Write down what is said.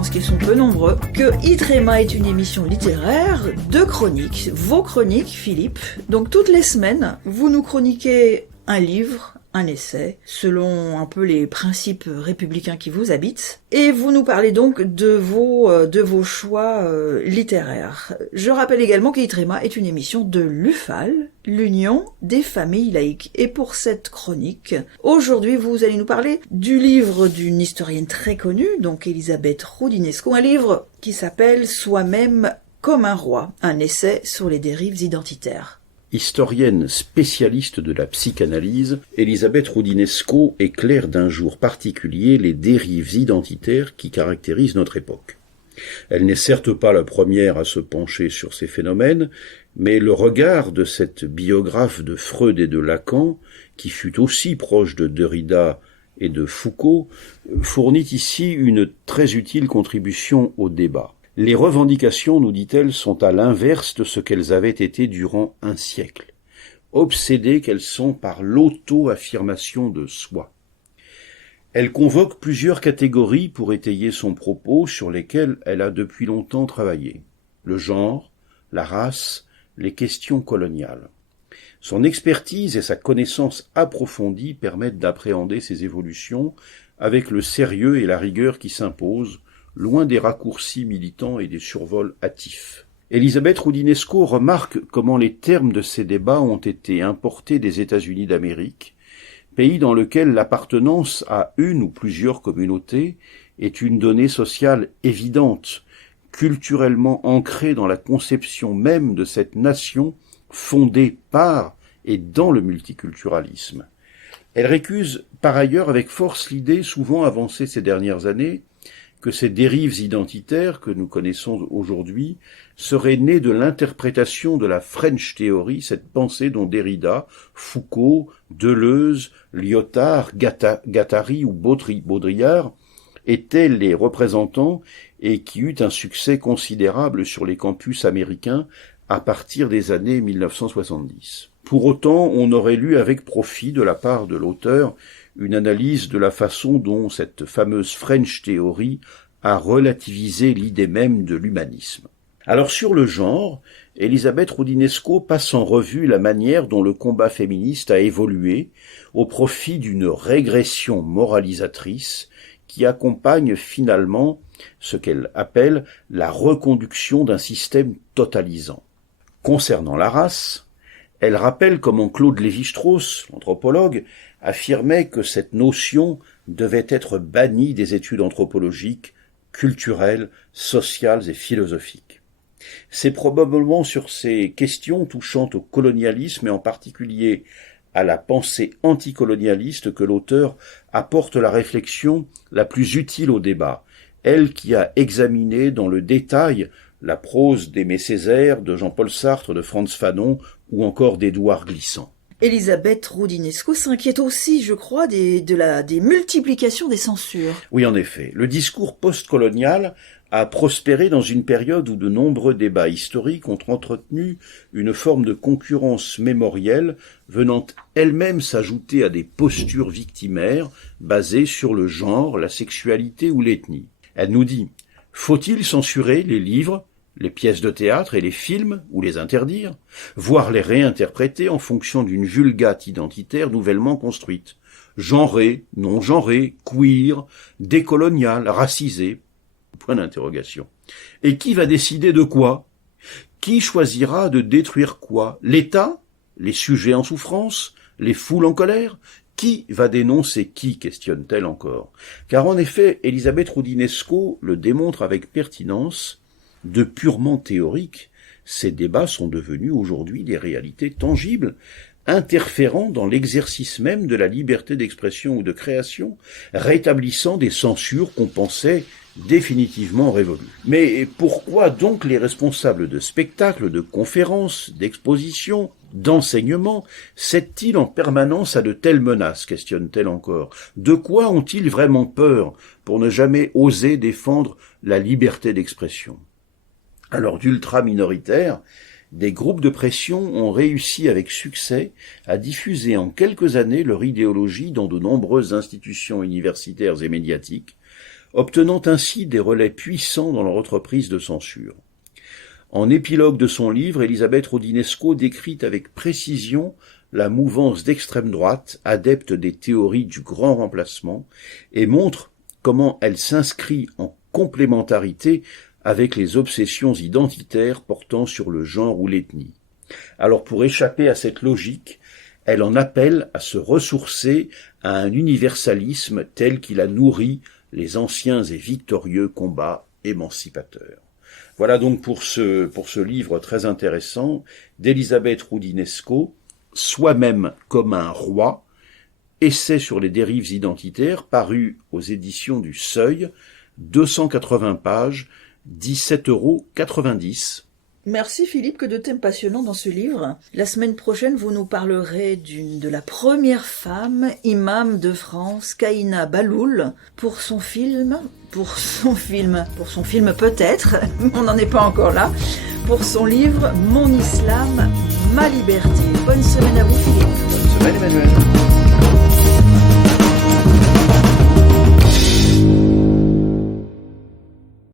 pense qu'ils sont peu nombreux, que Itrema est une émission littéraire de chroniques, vos chroniques, Philippe. Donc toutes les semaines, vous nous chroniquez un livre, un essai, selon un peu les principes républicains qui vous habitent, et vous nous parlez donc de vos choix littéraires. Je rappelle également qu'Itrema est une émission de l'UFAL, l'Union des familles laïques. Et pour cette chronique, aujourd'hui vous allez nous parler du livre d'une historienne très connue, donc Elisabeth Roudinesco, un livre qui s'appelle « Soi-même comme un roi », un essai sur les dérives identitaires. Historienne spécialiste de la psychanalyse, Elisabeth Roudinesco éclaire d'un jour particulier les dérives identitaires qui caractérisent notre époque. Elle n'est certes pas la première à se pencher sur ces phénomènes, mais le regard de cette biographe de Freud et de Lacan, qui fut aussi proche de Derrida et de Foucault, fournit ici une très utile contribution au débat. Les revendications, nous dit-elle, sont à l'inverse de ce qu'elles avaient été durant un siècle. Obsédées qu'elles sont par l'auto-affirmation de soi. Elle convoque plusieurs catégories pour étayer son propos sur lesquelles elle a depuis longtemps travaillé. Le genre, la race, les questions coloniales. Son expertise et sa connaissance approfondie permettent d'appréhender ces évolutions avec le sérieux et la rigueur qui s'imposent, loin des raccourcis militants et des survols hâtifs. Elisabeth Roudinesco remarque comment les termes de ces débats ont été importés des États-Unis d'Amérique, pays dans lequel l'appartenance à une ou plusieurs communautés est une donnée sociale évidente, culturellement ancrée dans la conception même de cette nation fondée par et dans le multiculturalisme. Elle récuse par ailleurs avec force l'idée souvent avancée ces dernières années que ces dérives identitaires que nous connaissons aujourd'hui seraient nées de l'interprétation de la French Theory, cette pensée dont Derrida, Foucault, Deleuze, Lyotard, Guattari ou Baudrillard étaient les représentants et qui eut un succès considérable sur les campus américains à partir des années 1970. Pour autant, on aurait lu avec profit de la part de l'auteur une analyse de la façon dont cette fameuse French Theory a relativisé l'idée même de l'humanisme. Alors sur le genre, Elisabeth Roudinesco passe en revue la manière dont le combat féministe a évolué au profit d'une régression moralisatrice qui accompagne finalement ce qu'elle appelle la reconduction d'un système totalisant. Concernant la race, elle rappelle comment Claude Lévi-Strauss, l'anthropologue, affirmait que cette notion devait être bannie des études anthropologiques, culturelles, sociales et philosophiques. C'est probablement sur ces questions touchant au colonialisme et en particulier à la pensée anticolonialiste que l'auteur apporte la réflexion la plus utile au débat, elle qui a examiné dans le détail la prose d'Aimé Césaire, de Jean-Paul Sartre, de Frantz Fanon ou encore d'Édouard Glissant. Elisabeth Roudinesco s'inquiète aussi, je crois, des multiplications des censures. Oui, en effet. Le discours postcolonial a prospéré dans une période où de nombreux débats historiques ont entretenu une forme de concurrence mémorielle venant elle-même s'ajouter à des postures victimaires basées sur le genre, la sexualité ou l'ethnie. Elle nous dit « Faut-il censurer les livres, les pièces de théâtre et les films, ou les interdire, voire les réinterpréter en fonction d'une vulgate identitaire nouvellement construite, genrée, non genrée, queer, décoloniale, racisée, point d'interrogation. Et qui va décider de quoi? Qui choisira de détruire quoi? L'État? Les sujets en souffrance? Les foules en colère? Qui va dénoncer qui, questionne-t-elle encore. Car en effet, Elisabeth Roudinesco le démontre avec pertinence, de purement théorique, ces débats sont devenus aujourd'hui des réalités tangibles, interférant dans l'exercice même de la liberté d'expression ou de création, rétablissant des censures qu'on pensait définitivement révolues. Mais pourquoi donc les responsables de spectacles, de conférences, d'expositions, d'enseignements cèdent-ils en permanence à de telles menaces, questionne-t-elle encore. De quoi ont-ils vraiment peur pour ne jamais oser défendre la liberté d'expression? Alors d'ultra-minoritaires, des groupes de pression ont réussi avec succès à diffuser en quelques années leur idéologie dans de nombreuses institutions universitaires et médiatiques, obtenant ainsi des relais puissants dans leur entreprise de censure. En épilogue de son livre, Elisabeth Roudinesco décrit avec précision la mouvance d'extrême droite, adepte des théories du grand remplacement, et montre comment elle s'inscrit en complémentarité avec les obsessions identitaires portant sur le genre ou l'ethnie. Alors pour échapper à cette logique, elle en appelle à se ressourcer à un universalisme tel qu'il a nourri les anciens et victorieux combats émancipateurs. Voilà donc pour ce livre très intéressant d'Elisabeth Roudinesco, Soi-même comme un roi, essai sur les dérives identitaires, paru aux éditions du Seuil, 280 pages, 17,90 €. Merci Philippe, que de thèmes passionnants dans ce livre. La semaine prochaine, vous nous parlerez de la première femme imam de France, Kaïna Baloul, pour son film peut-être, on n'en est pas encore là, pour son livre Mon Islam, ma liberté. Bonne semaine à vous Philippe.